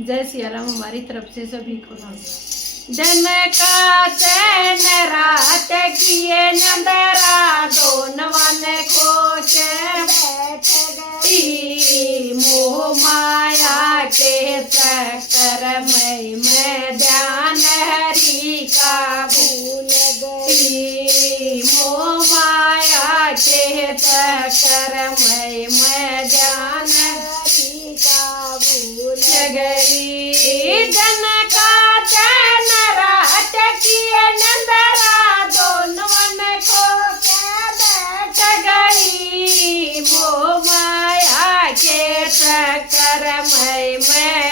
जय सिया राम हमारी तरफ से सभी को राम। दिन का चैन रात किए नंदरा दोनवन खोश बैठ गई मोह माया के चक्कर मैं ध्यान हरि का भूल गई। मोह माया के चक्कर मैं ध्यान हरि का भूल गई। जन का चैन रात किए नंदरा दोनवन को बैठ गई। मोह माया के चक्कर मैं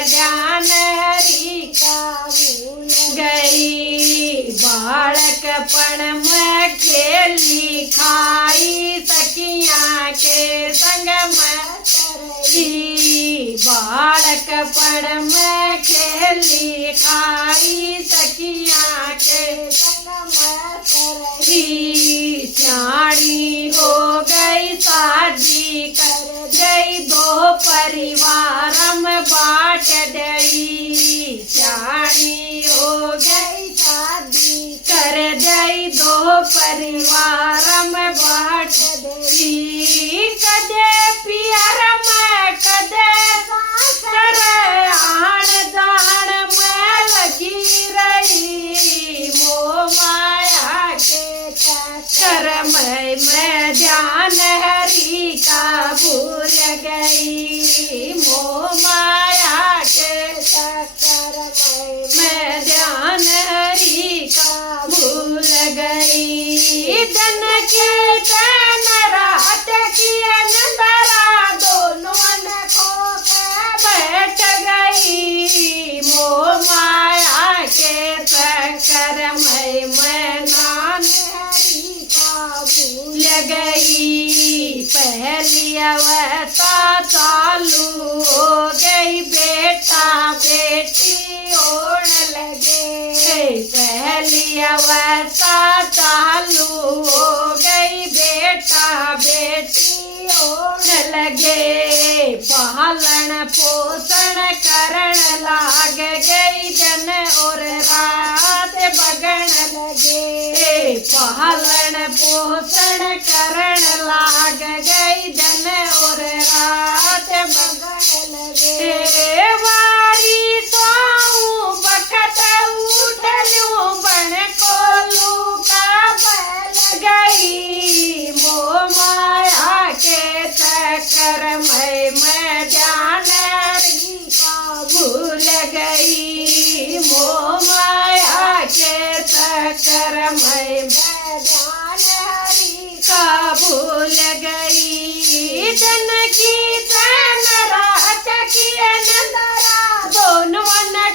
ध्यान हरि का भूल गई। बालकपन में खेली खाई सखियाँ के संग में बालकपन में खेली खाई सखियाँ के संग में सियाणी हो गई शादी कर गई दो परिवार में बांट गई। सियाणी हो गई शादी कर गई दो परिवार में बांट गई। कदे पियर में कदे आन जान में लगी रही। मोह माया के चक्कर मैं ध्यान हरि का भूल गई। मोह माया के चक्कर मैं ध्यान हरि का भूल गई। धन के चैन रात किए नंदरा दोनों खो बैठ गई। मोह माया के चक्कर मैं नान हरि का भूल गई। पहली अवस्था चालू हो गई बेटा बेटी ओढ़ लगे। पहली अवस्था चालू हो गई बेटा बेटी ओढ़ लगे। पालन पोषण करण लाग गई दिन और रात बगन लगे। पालन पोषण करण लाग गई दिन और रात बगन लगे। वारी सोऊं बखत उठ लूं बन को लूका बैल गई। मोह माया के चक्कर मैं ध्यान हरि का भूल गई। मोह माया के चक्कर मैं ध्यान हरि का भूल गई। जन की चैन रात किए नंदरा दोनों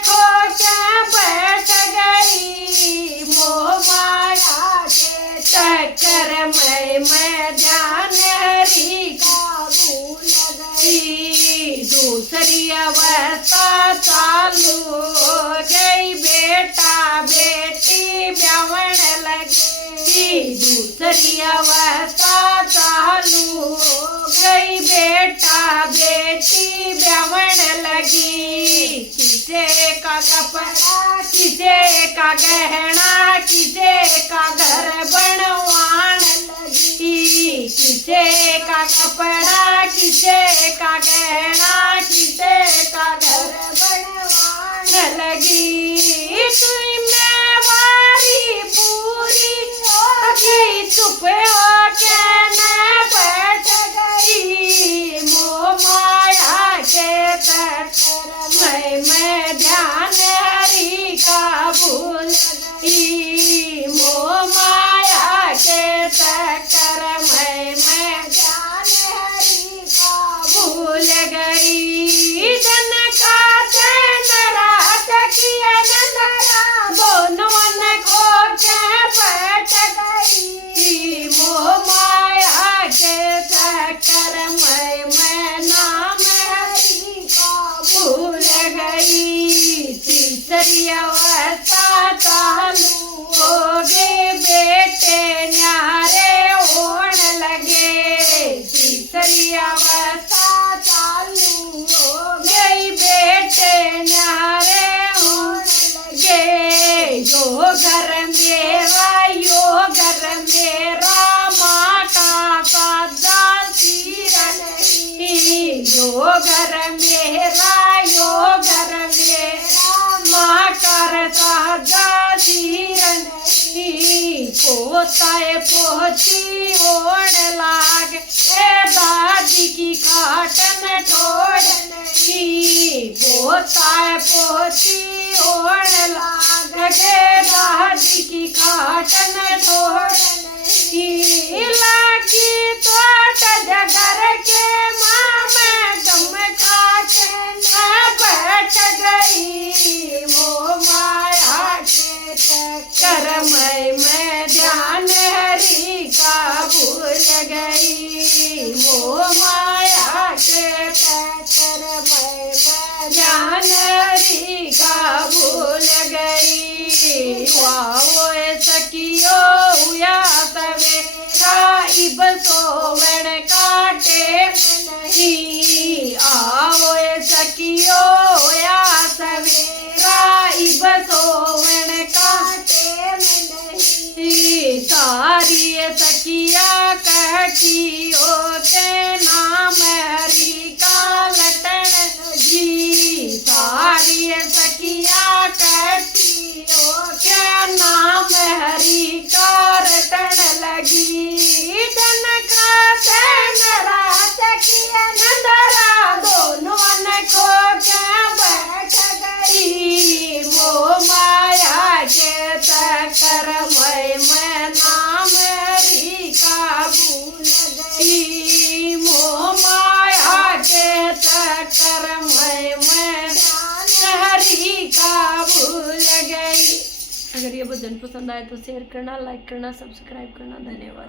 खो के बैठ गई। मोह माया के चक्कर मैं ध्यान हरि का भूल गई। दूसरी अवस्था चालू हो गई बेटा बेटी ब्यावन लगी। दूसरी अवस्था चालू हो गई बेटा बेटी ब्यावन लगी। किसे का कपड़ा किसे का गहना किसे का घर बनवान लगी। किसे का कपड़ा किसे का गहना किसे का घर बनवान लगी। तुम्हें वारी पूरी हो गई चुप हो के न बैठ गई। मोह माया के चक्कर मैं ध्यान हरि का भूल गई। मोह माया के चक्कर मैं ध्यान हरि का भूल गई। जन का चैन रात किए नंदरा दोनों खो के बैठ गई। मोह माया के चक्कर मैं नाम हरि का भूल गई। तीसरी अवस्था चालू हो गए बेटे न्यारे ओढ़ लगे। तीसरी अवस्था चालू हो गई बेटे न्यारे घर मेरा यो घर मेरा माँ का साजा सिर नहीं यो घर मेरा यो घर मेरा माँ का साजा सिर नहीं पोताए पोती ओढ़ लाग ए दादी की खाटन छोड़ नहीं पोताए पोती ओढ़ लाग के दादी की खाटन छोड़ नहीं लागी तो घर के माँ में गम काटे न बैठ गई वो माया के चक्कर मैं ध्यान हरि का भूल गई वो माया के चक्कर मैं ध्यान हरि का भूल गई वाओ सखियो या सवेरा इब सोवण काटे नहीं आओ सखियो या सवेरा इब सोवण काटे नहीं सारी सखिया कहती ओ के नाम हरि का लटन जी सारी सखिया कहती ओ के नाम हरि का रटन लगी जनका से नरा सखिया नंदरा दोनों को क्या बैठ गई वो माया के चक्कर मैं नाम हरि का भूल गई वो माया के चक्कर मैं हरि का भूल गई। अगर ये भजन पसंद आए तो शेयर करना, लाइक करना, सब्सक्राइब करना। धन्यवाद।